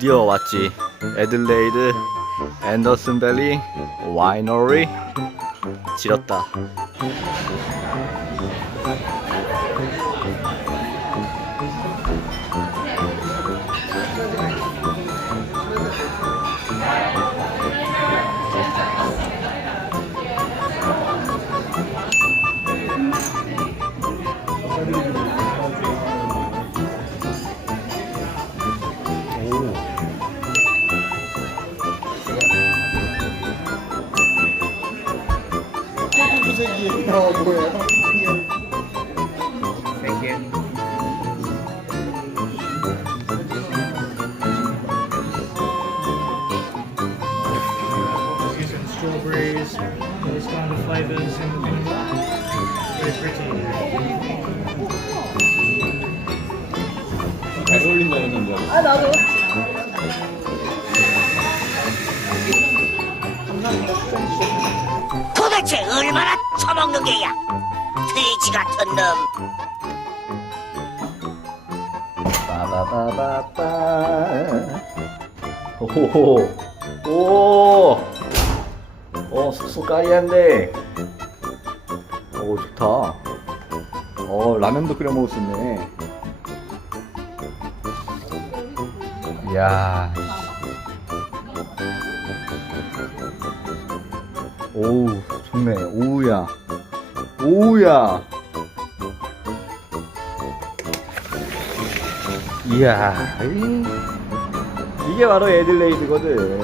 드디어 왔지. 애들레이드 앤더슨 밸리 와이너리 지렸다. Strawberries, those kind of flavors. Very pretty. 잘 어울린다는 건줄 알았어. 아 나도 도대체 얼마나 처먹는 게야? 돼지 같은 놈. 빠바바바빠. 오호호. 오. 어, 숙소 까리한데. 오, 좋다. 어, 라면도 끓여 먹을 수 있네. 이야. 오우, 좋네. 오우야. 오우야. 이야, 이- 이게 바로 애들레이드거든.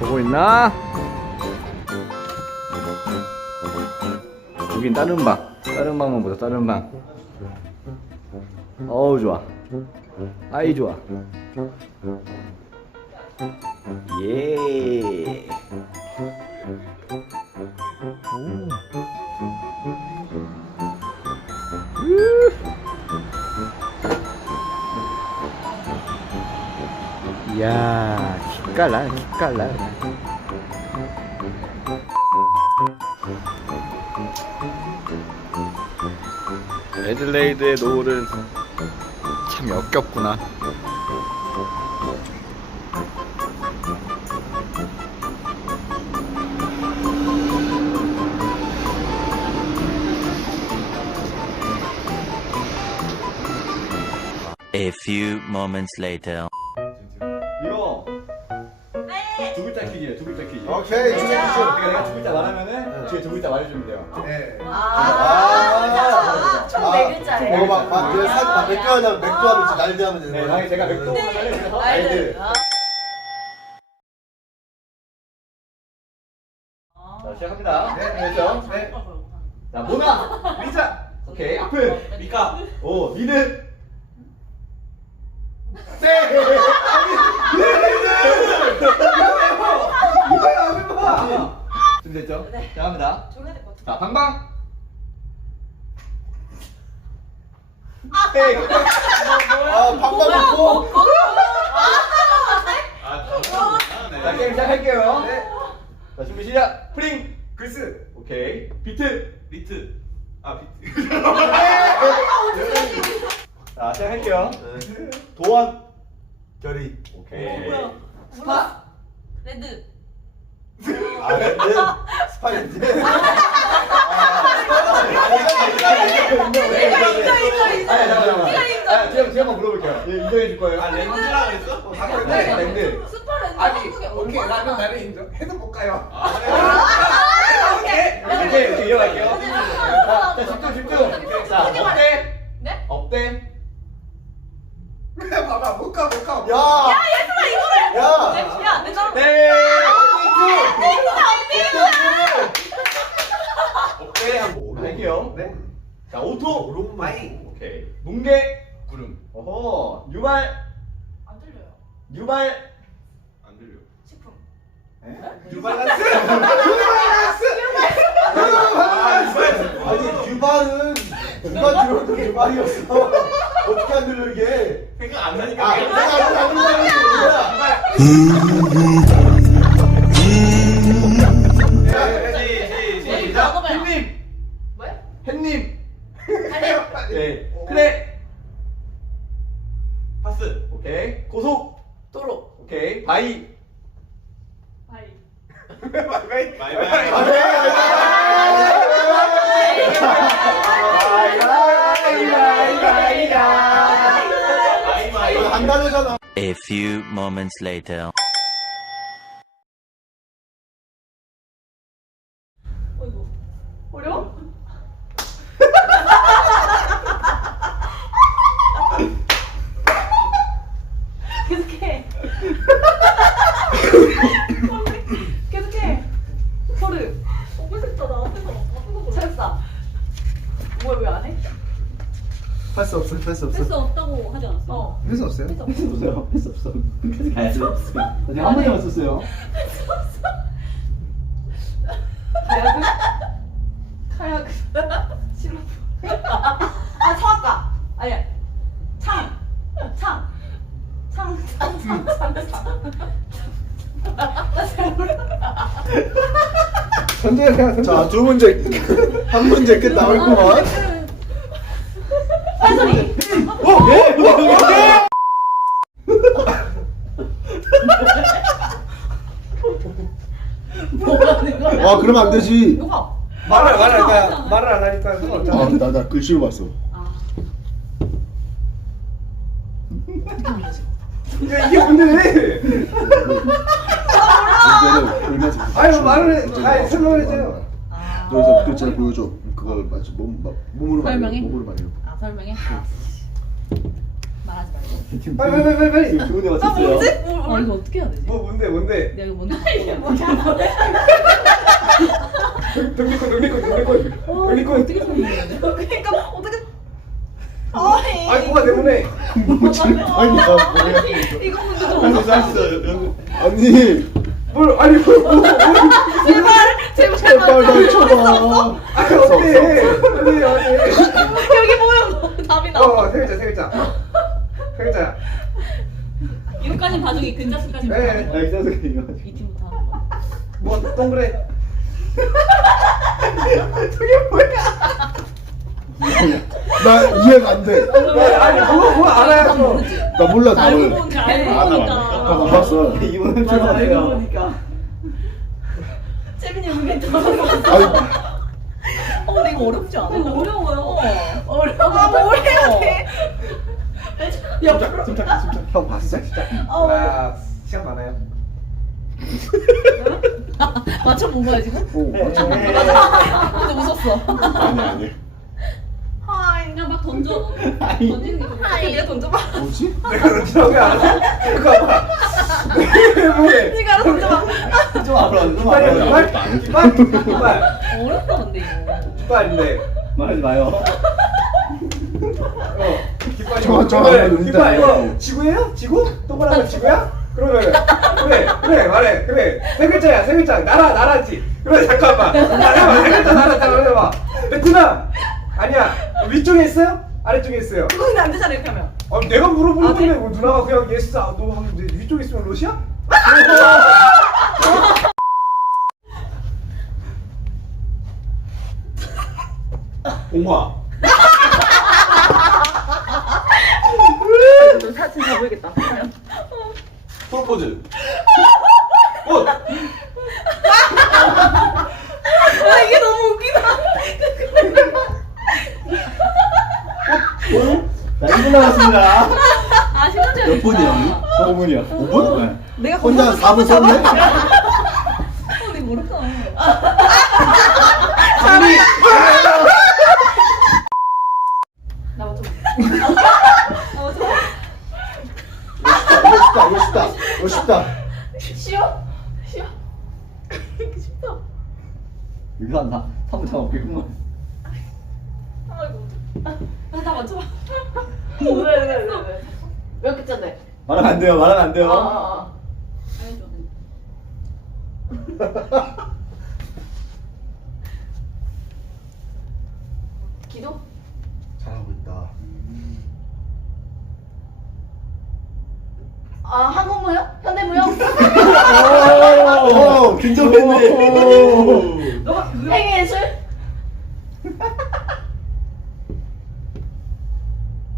보고 있나? 여긴 다른 방. 다른 방만 보자, 다른 방. 어우, 좋아. 아이, 좋아. 예. 이 야, 기깔나, 기깔나. 애들레이드의 노을은 참 역겹구나. A few moments later. 오케이. 그러니까 내가 두 글자 말하면은 뒤에 두 글자 말해주면 돼요. 네. 아, 총네 글자예요. 어, 막, 막, 그 사, 막 맥주 하면, 맥주 하면 진짜 날드 하면 되는 네, 거야. 만약에 제가 맥도 하면은 그래서 알드. 알드. 아. 자, 시작합니다. 네, 됐죠? 네. 자, 모나! 리자! 오케이, 아픈! 미카! 오, 미는! 네! 아니, 미는! 이거야, 안 해봐! 준비됐죠? 네. 자, 갑니다. 졸려야 될것 같아. 자, 방방! 네. 아, 방방 먹고. 자, 게임 시작할게요. 자, 준비 시작! 프링! 글스 오케이. 비트! 리트 아 비트 자, 시작할게요. 도원! 결이. 오케이. 스파. 레드. 아, 랜드? 스파이랜드? 아니, 잠깐만. 아, 제가, 제가 한번 물어볼게요. 예, 인정해 줄 거예요. 아 렌즈라 그랬어? 아, 네, 랜드. 스파 레드. 아니 한국에 오케이 얼마나 나는 나는 인정 해도 못 가요 아, 오케이, 오케이, 이어갈게요. 자, 자, 집중, 집중. 자, 업대. 네? 업대. 그냥 봐봐 못 가 못 가 야! 야! 야, 내가 네! 오케이 하고 할게요. 네 자, 오토. 롱마이 오케이. 뭉개. 구름 어허. 유발. 안 들려요. 유발. 안 들려 식품. 뉴발란스 아니, 규발은, 누가 들어도 규발이었어. 어떻게 안 들려, 이게? 생각 안 나니까 아, 그냥 내가 안 들리는 게 뭐야? 시- 시- 네, 시작 먹어봐요. 햇님. 뭐야? 햇님. 네. 그래. 파스 오케이. 고속. 바이. 바이. 바이 바이. 바이 바이. 바이 바이. 한 단어잖아. A few moments later. 어이구. 어려워? 계속해. 계속해. 소르. 어, 모르겠다. 나 앞에서 앞에서 거 잘했어. 뭐야 왜 안 해? 할 수 없어. 할 수 없어. 할수 없다고 하지 않았어? 어. 할수 없어요? 할수 없어. 없어요. 할수 없어. 끝까지 가야 돼. 제가 한 번에 맞췄어요. 카야그? 카야그. 싫어. 아, 성악가. 아니야. 창. 창. 자, 두 문제. 한 문제 끝 나올구만. 발소리. 와, 그러면 안 되지. 누가? 말을 말을 하니까 말을 안 하니까 상관없잖아. 아, 나, 나 글씨로 봤어. 야 이게 뭔데? 이거를 돌면서. 아유, 말을 해. 아니, 설명을 해줘요. 여기서 글자를 보여줘. 그걸 맞지. 몸, 막, 몸으로 말해. 설명해? 몸으로 말해. 아, 설명해? 말하지 말고. 빨리 빨리 빨리 빨리. 두 문제 맞췄어요. 뭐, 아, 이거 어떻게 해야 되지? 뭐 뭔데 뭔데? 내가 이거? 이게 뭐야? 독립군 독립군 독립군 독립군. 어떻게 설명해야 돼? 그러니까 어떻게 어이 아이 뭐가 때문에? 뭐지? 아니, 나 뭐야. 이거 문제 좀 아니, 뭘 아니 뭐 뭐. 뭐. 제발 제발 제발 날 쳐봐. 아니 어때? 어디 어디? 여기 보면 답이 나와 어세 글자 세 글자. 세 글자야. 이거까지 봐주기 근자 수까지 네. 아, 이 팀부터 하는 거 뭐 동그래. 나 이해가 안 돼. 아니 뭐뭐 알아야죠. 나 몰라, 알고 나를. 보니까 알고 아, 나 보니까 나 몰랐어. 이분은 출발해요. 보니까 재민이 들어봤어 아니, 어 근데 이거 어렵지 않아? 이거 어려워요 어려워 아, 뭘 해야 돼? 야, 형 봤어? 나 시간 많아요. 맞춰본 거야 지금? 오, 맞춰. 근데 웃었어 아니, 아니. 그냥 막 던져. 던지는 게 좋아 내가 던져봐. 뭐지? 내가 던지라고. 내가 뭐래? 네가 알아서 던져봐 좀 앞으로 좀 빨리 앞으로. 빨리 빨리. 빨리 어렵다 근데 이거. 빨리인데. 말하지 마요. 어, 깃발 저- 저 깃발 이거 지구예요? 지구? 동그라미 지구야? 그러면 그래 그래 말해 그래. 세 글자야 세 글자. 나라 나라지. 그래 잠깐만. 나라 세 글자 나라 잠깐만 해봐. 베트남 아니야 위쪽에 있어요? 아래쪽에 있어요? 그거 근데 안 되잖아 이렇게 하면 아 내가 물어보는 아, 건데 뭐 누나가 그냥 예스 아, 너 하면 돼. 위쪽에 있으면 러시아? 공화. 사진 다 보이겠다 프로포즈. 꽃. 아 이게 너무 웃기다 자, 1분 남았습니다. 아 제한 몇 분이요? 5분이요. 5분? 네. 내가 혼자 4분 썼네? 어, 근데 모르겠다 나 맞춰 나 맞춰 이거 쉽다, 이거 쉽다. 이거 쉽다. 이거 한 3분 참 없겠구만. 아이고 아, 나 맞춰봐 왜왜왜 왜 몇 글자인데? 말하면 안 돼요. 말하면 안 돼요. 아아아 기도? 잘하고 있다. 아 한국무용? 현대무용? 오, 긴장했네. 행예술?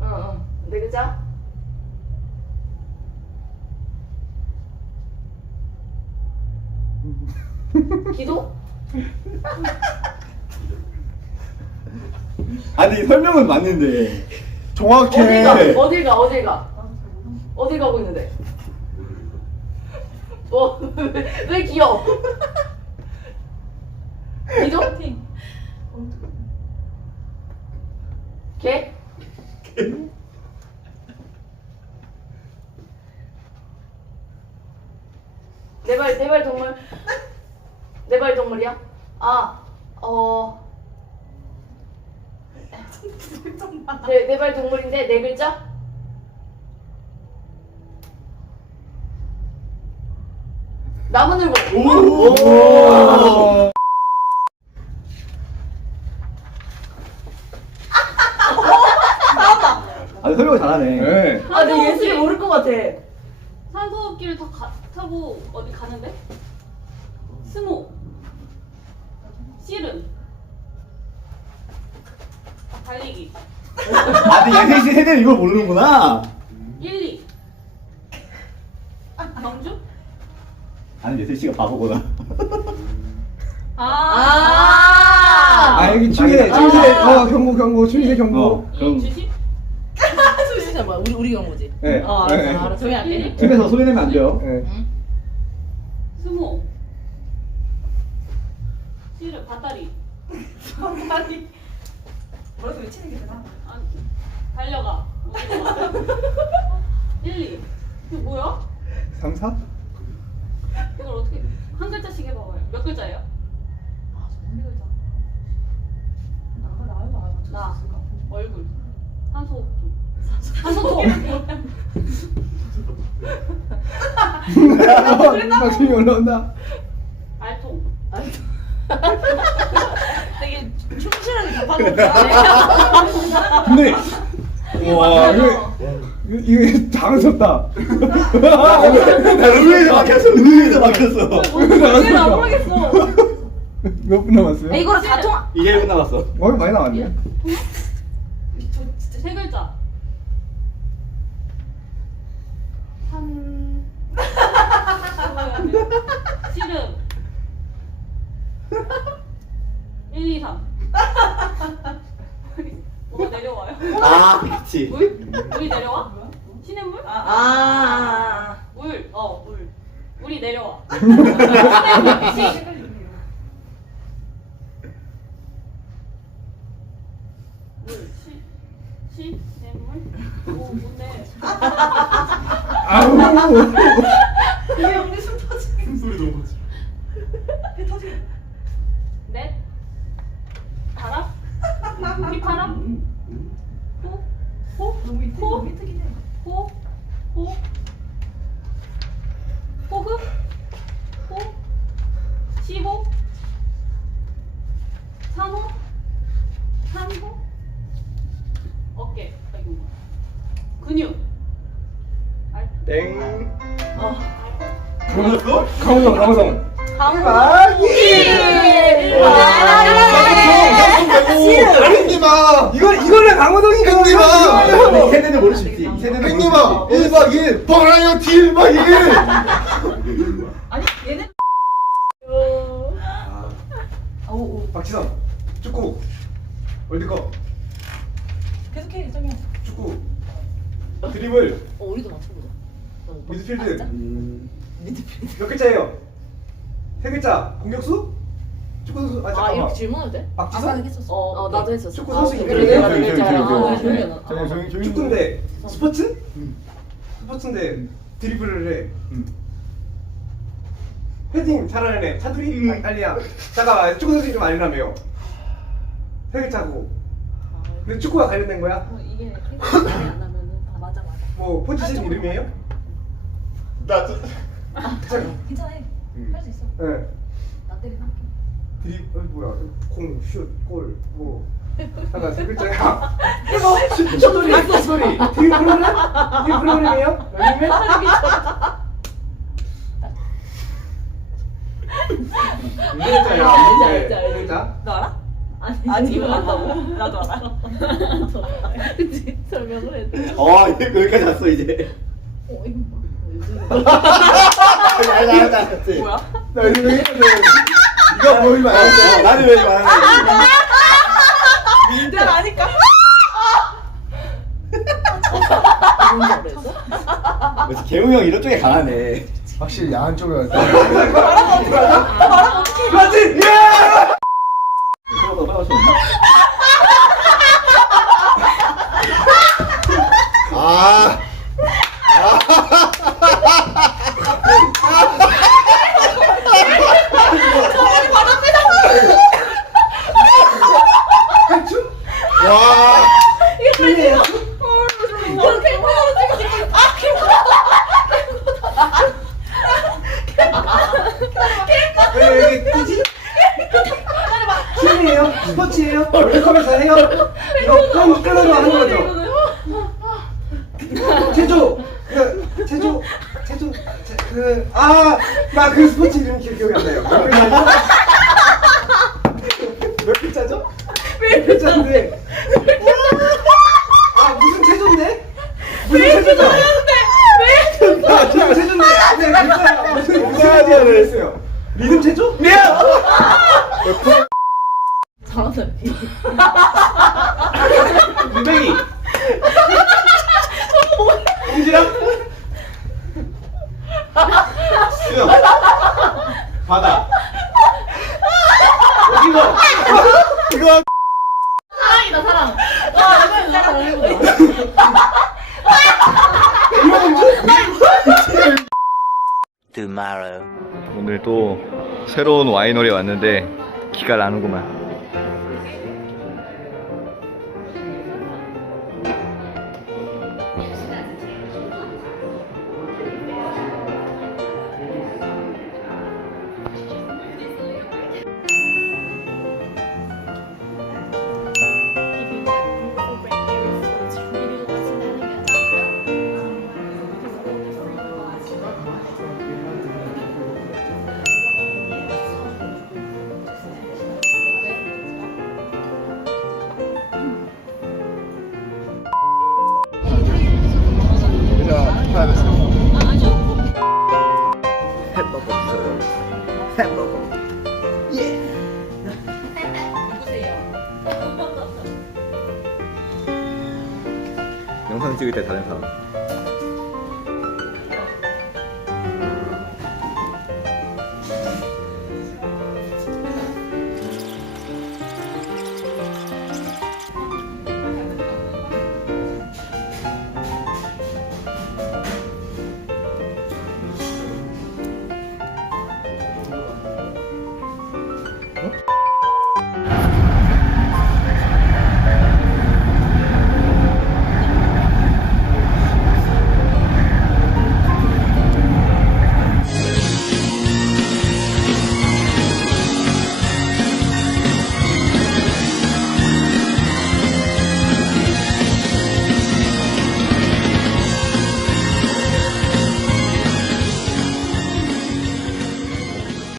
응응 네 글자? 기도? 아니 설명은 맞는데 정확해. 어딜 가? 어딜 가? 어딜 가? 어딜 가고 있는데? 어, 왜, 왜 귀여워? 기도? 개? 네발 네발 동물 네발 동물이야? 아, 어. 네, 네발 동물인데 네 글자? 나무늘보. 오. 아 설명 잘하네. 네. 아, 내 예술이 모를 것 같아. 가, 타고 어디 가는데? 스모 씨름 달리기 아 근데 씨 세대는 이걸 모르는구나. 1, 2 경주? 아니 예슬 씨가 바보구나. 아. 아 여기 추세 아. 추세 어 경고 경고 추세 경고. 어, 그럼 이 주식? 수시자 뭐야? 우리 우리 경우지. 네. 어, 알았어, 네. 알았어. 조용히 할게. 집에서 소리 내면 안 돼요. 네. 스모 씨름 밭다리 아니. 뭐라도 외치는 게 되나? 아, 달려가. 1, 2 이거 뭐야? 삼사? 이걸 어떻게 한 글자씩 해봐봐요. 몇 글자예요? 아, 정리 글자. 나가 나와도 안 맞춰. 나. 얼굴. 산소호흡 산소호흡 박수이 올라온다. 알통. 되게 충실하게 답하는 근데 와 이거 이거, 이거 당황스럽다. 의외에서 막혔어. 의외에서 막혔어. 거야. 안 모르겠어. 몇 분 남았어요? 이거를 다 통. 이제 1분 남았어. 어 많이 남았네. 세 글자 산 씨름 1, 2, 3 뭐가 내려와요? 아 그렇지. 물? 물이 내려와? 시냇물? 아. 물, 어, 물. 물이 내려와. 시냇물, 시. 물, 시, 시, 냇물. 오, 뭔데? 아우. 이게 우리 숨 터지는 소리 너무 배 터지는. 넷. 바람? 호? 호? 너무 밑에 호? 너무 밑이긴 해. 호? 호? 호흡? 호? 시호? 산호? 산호? 어깨 아이고 근육 알, 땡. 어. 강호동 강호동. 형님아! 이거 이거는 강호동이 형님아! 이 세대는 모를 수 있지. 이 세대는 형님아! 모를 수 있지. 1박 2일 버라이어티 1박 2일! 아니 얘는. 오 오. 박지성 축구 월드컵 계속해 정현. 축구 드리블 어 우리도 맞춰보자. 미드필드 음, 몇 글자예요? 세 글자 공격수? 축구 선수 아 아 잠깐만 이렇게 질문해도 돼? 박지성? 했었어. 어, 나도 했었어. 축구 선수 그래 이름이에요? 내가 아, 조용히, 조용히. 조용히, 조용히, 조용히, 조용히. 축구인데 스포츠? 스포츠인데 드리블을 해 음. 잘하는 애 차두리? 아, 아니야 잠깐만 축구 선수 좀 아니라며요 세 글자고 근데 축구가 관련된 거야? 어, 이게 생각이 안 나면은 아 맞아 맞아. 뭐 포지션 이름이에요? 나 저... 잠깐 괜찮아 해. 음. 할수 있어. 네. 나 할게. 드립 어, 뭐야 공, 슛, 골, 뭐 잠깐 세 글자야 소리 있어 소리 드립 프로그램? 드립 프로그램이에요? 열리면? 알자 알지, 알지, 알자 너 알아? 아니, 아, 몰랐다고? 나도 알아. 그치? 설명을 했지. 어, 여기까지 왔어 이제. 어, 이거 봐. 나, 나, 나, 같이. 뭐야? 나 이거 했는데 네가 보이면 안 돼. 나를 왜 말하는 거야? 아, 민들 아니까. 아, 개우 형 이런 쪽에 강하네. 확실히 야한 쪽으로 갈 때. 말하면 어떡해? 맞지? 예! 했어요. 리듬 체조? 네. 아! 네 tomorrow. 오늘 또 새로운 와이너리 왔는데 기가 나는구만.